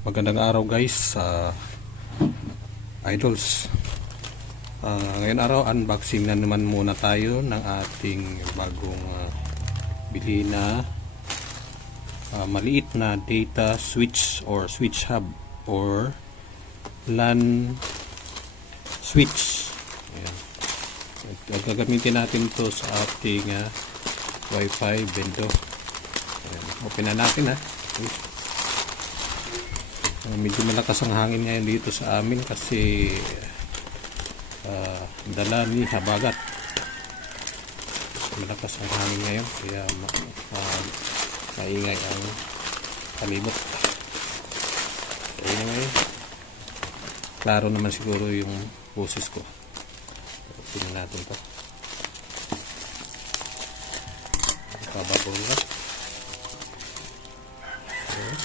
Magandang araw guys, idols. Ngayon araw, unboxing na naman muna tayo ng ating bagong bili na maliit na data switch or switch hub or LAN switch. Ayan. Gagamitin natin to sa ating Wi-Fi bendo. Ayan. Open na natin medyo malakas ang hangin ngayon dito sa amin kasi dala ni habagat. Malakas ang hangin ngayon kaya maingay ang palibot. Anyway, klaro naman siguro yung boses ko. Tingnan natin to. Kababol na. Yan.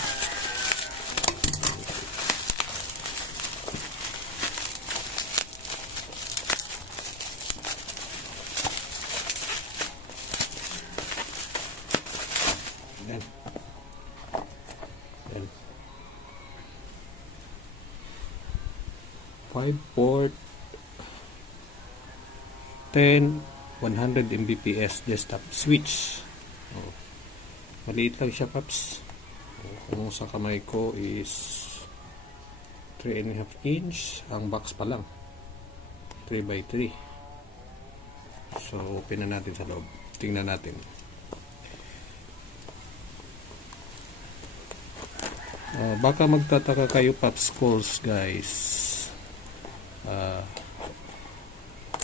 5-port 10 100 Mbps desktop switch. Maliit lang siya, paps. Kung sa kamay ko is 3.5 inch. Ang box pa lang 3x3. So open na natin sa loob, tingnan natin. Baka magtataka kayo, paps calls guys,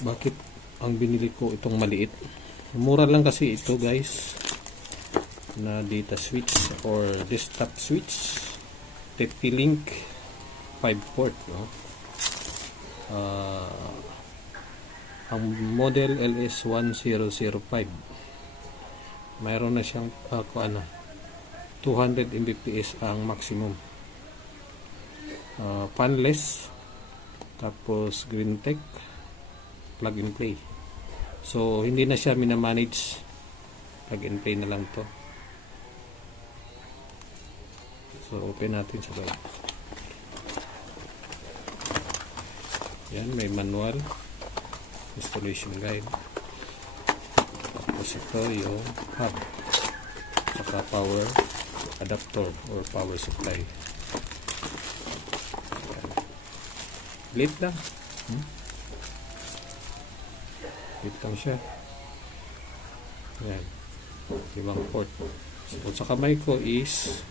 bakit ang binili ko itong maliit. Mura lang kasi ito guys na data switch or desktop switch, TP-Link 5-port, no? Ang model LS1005, mayroon na siyang 200 Mbps ang maximum. Fanless, tapos Greentech, plug and play. So hindi na siya minamanage, plug and play na lang to. So open natin sa loob. Yan, may manual, installation guide, tapos ito yung hub, saka power adapter or power supply. Lit lang. Lit lang siya. Yan. 5 port. So sa kamay ko is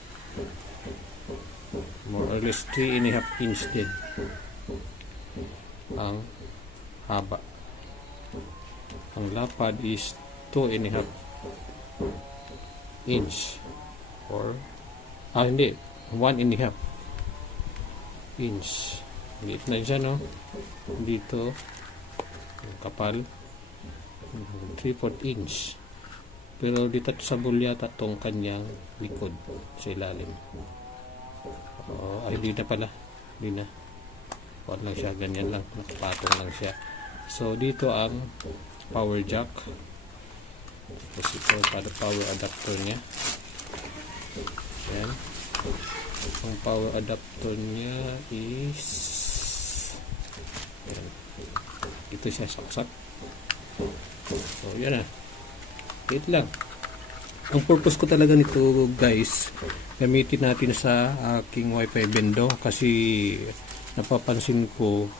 more or less 3.5 inch din ang haba. Ang lapad is 2.5 inch or hindi, 1.5 inch. Liit na siya, no? Dito yung kapal 3/4 inch, pero detachable yata tong kanyang likod sa ilalim. Ay, di na pala, di na, huwag lang siya, ganyan lang, nakapatong lang siya. So dito ang power jack, tapos ito para power adapter nya. Yan. Ang power adapter nya is yan. Ito siya, saksak. So yan na, wait lang. Ang purpose ko talaga nito guys, gamitin natin sa aking Wi-Fi bendo kasi napapansin ko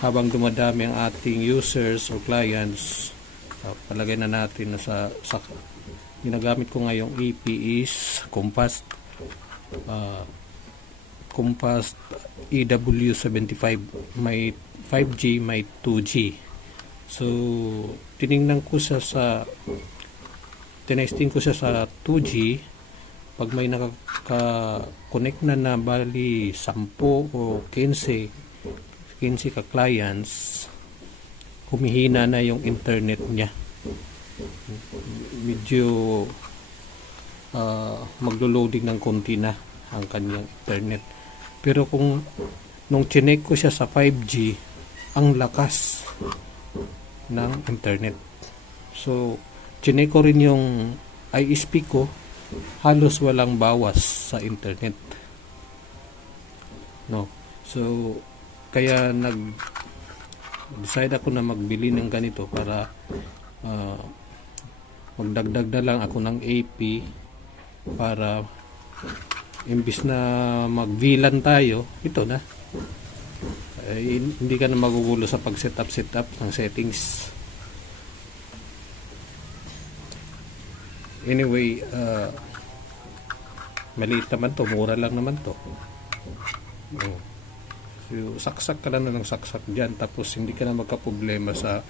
habang dumadami ang ating users o clients, palagay na natin na sa ginagamit ko ngayong AP is Compass EW75, may 5G, may 2G. So tiningnan ko tinesting ko siya sa 2G. Pag may nakaka-connect na bali 10 o 15 ka clients, humihina na yung internet niya. Medyo maglo-loading ng konti na ang kanyang internet. Pero kung nung chinek ko siya sa 5G, ang lakas ng internet. So chinek ko rin yung ISP ko, halos walang bawas sa internet. no. So kaya decide ako na magbili ng ganito para magdagdag na lang ako ng AP para imbis na mag-VLAN tayo, ito na. Hindi ka na magugulo sa pag-setup ng settings. Anyway, maliit naman to, mura lang naman to. So, saksak ka lang na ng saksak dyan, tapos hindi ka na magka-problema sa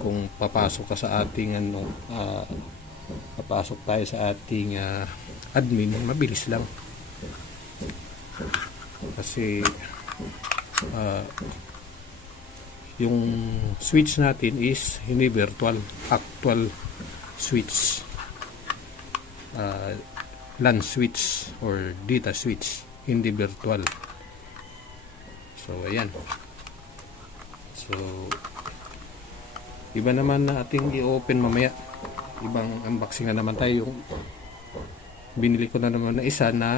kung papasok ka sa ating papasok tayo sa ating admin, mabilis lang. Kasi yung switch natin is hindi virtual, actual switch, LAN switch or data switch, hindi virtual. So ayan, so iba naman na ating i-open mamaya, ibang unboxing na naman tayo. Yung binili ko na naman na isa na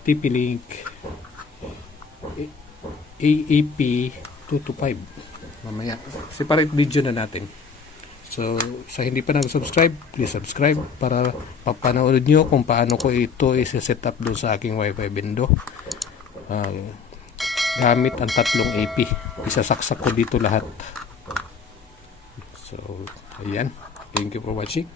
TP-Link AEP225 mamaya, separate video na natin. So sa hindi pa nag-subscribe, please subscribe para papanood nyo kung paano ko ito i-set up doon sa aking wifi window. Gamit ang tatlong AP, isasaksak ko dito lahat. So ayan, thank you for watching.